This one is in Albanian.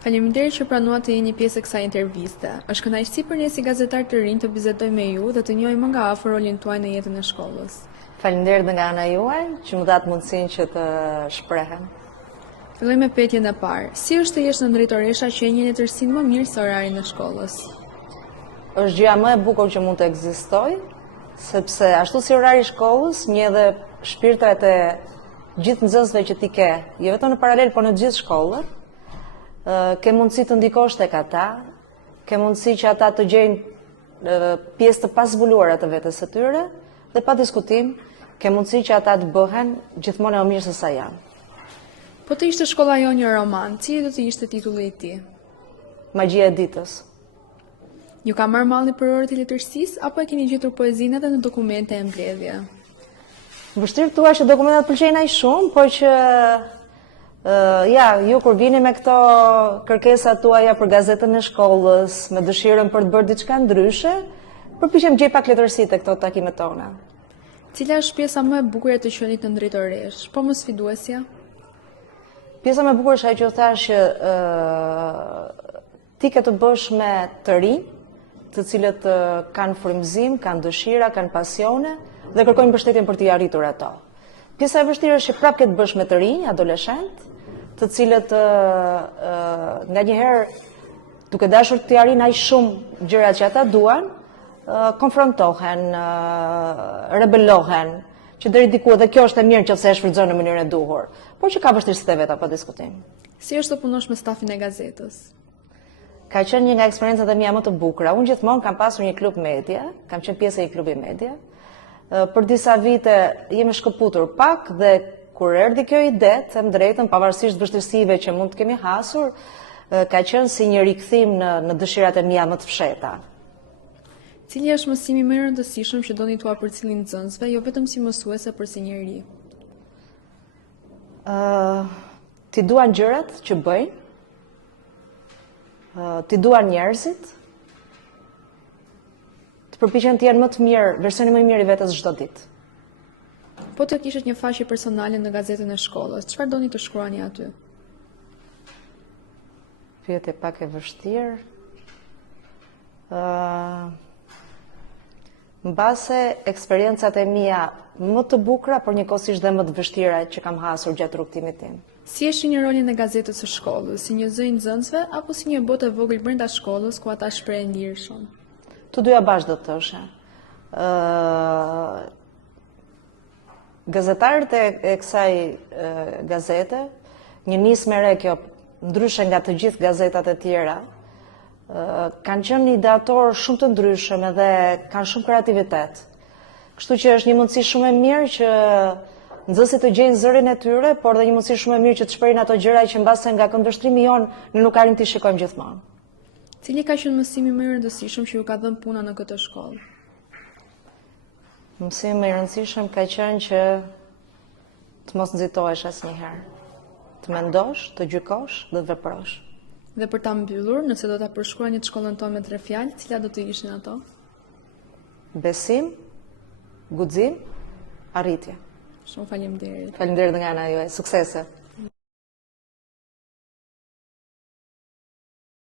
Faleminderit që pranuat të jeni pjesë e kësaj interviste. Është kënaqësi për ne si gazetar të rinj të bisedoj me ju dhe të njohim më nga afër rolin tuaj në jetën e shkollës. Faleminderit nga ana juaj që më dhat mundësinë që të shprehem. Filloj me pyetjen e parë. Si është të jesh në drejtoresha që e njeh tërsinë më mirë se orarin e shkollës? Është gjëja më e bukur që mund të ekzistojë, sepse ashtu si orari i shkollës, një edhe shpirtrat e gjithë nxënësve që ti ke, jo vetëm në paralel, por në gjithë shkollën, ke mundësi të ndikosh tek ata, ke mundësi që ata të gjejnë pjesë të pazbuluara të vetes së tyre, dhe pa diskutim, ke mundësi që ata të bëhen gjithmonë më mirë se sa janë. Po të ishte shkolla jo një roman, cili do të ishte titulli i tij? Magjia e ditës. Ju ka marrë malli për orët e letërsisë apo e keni gjetur poezinë edhe në dokumente e mbledhje? Vështirë thua që dokumentat pëlqejnë aq shumë, por që ju kur vini me këto kërkesat tuaja për gazetën e shkollës, me dëshirën për të bërë diçka ndryshe, përpiqem gjej pak letërsi te këto takimet tona. Cila është pjesa më e bukur e të qenit në drejtoresh, po më sfiduesja? Pjesa më e bukur është ajo që thash që ti ke të bësh me të rinj, të cilët kanë frymëzim, kanë dëshira, kanë pasione dhe kërkojnë mbështetjen për t'i arritur ato. Pjesa e vështirë është që prapë ke të bësh me të rinj, adoleshent, të cilët nganjëherë duke dashur t'i arrijnë aq shumë gjërat që ata duan, konfrontohen, rebelohen, që deri diku edhe kjo është e mirë nëse e shfrytëzon në mënyrën e duhur, por që ka vështirësitë e veta pa diskutim. Si është të punosh me stafin e gazetës? Ka qenë një nga eksperiencat e mia më të bukura. Unë gjithmonë kam pasur një klub media, kam qenë pjesë e një klubi media. Për disa vite jemi shkëputur pak dhe kur erdhi kjo ide, them drejtën, pavarësisht vështirësive që mund të kemi hasur, ka qenë si një rikthim në dëshirat e mia më të fshehta. Cili është mësimi më i rëndësishëm që doni t'ua përcjellni nxënësve, jo vetëm si mësuese, por si njeri? Ti duan gjërat që bëjnë, ti duan njerëzit, të përpiqen të jenë më të mirë, versioni më i mirë i vetes çdo ditë. Po të kishit një faqe personale në gazetën e shkollës, çfarë doni të shkruani aty? Pyetje pak e vështirë. Mbase eksperiencat e mia më të bukura, por njëkohësisht dhe më të vështira që kam hasur gjatë rrugtimit tim. Si e shihni rolin e gazetës së shkollës, si një zë i nxënësve apo si një botë e vogël brenda shkollës ku ata shprehen lirshëm? Të dyja bashkë do të thosha. Gazetarët e kësaj gazete, një nismë e re kjo, ndryshe nga të gjithë gazetat e tjera, kanë qenë një ideator shumë të ndryshëm edhe kanë shumë kreativitet. Kështu që është një mundësi shumë e mirë që nxënësit të gjejnë zërin e tyre, por dhe një mundësi shumë e mirë që të shprehin ato gjëra që mbase nga këndvështrimi jon ne nuk arrim t'i shikojmë gjithmonë. Cili ka qenë mësimi më i rëndësishëm që ju ka dhënë puna në këtë shkollë? Mësimi më i rëndësishëm ka qenë që të mos nxitohesh asnjëherë. Të mendosh, të gjykosh dhe të veprosh. Dhe për ta mbyllur, nëse do ta përshkruani të shkollën tonë me 3 fjalë, cilat do të ishin ato? Besim, guxim, arritje. Shumë faleminderit. Faleminderit nga ana juaj. Suksese.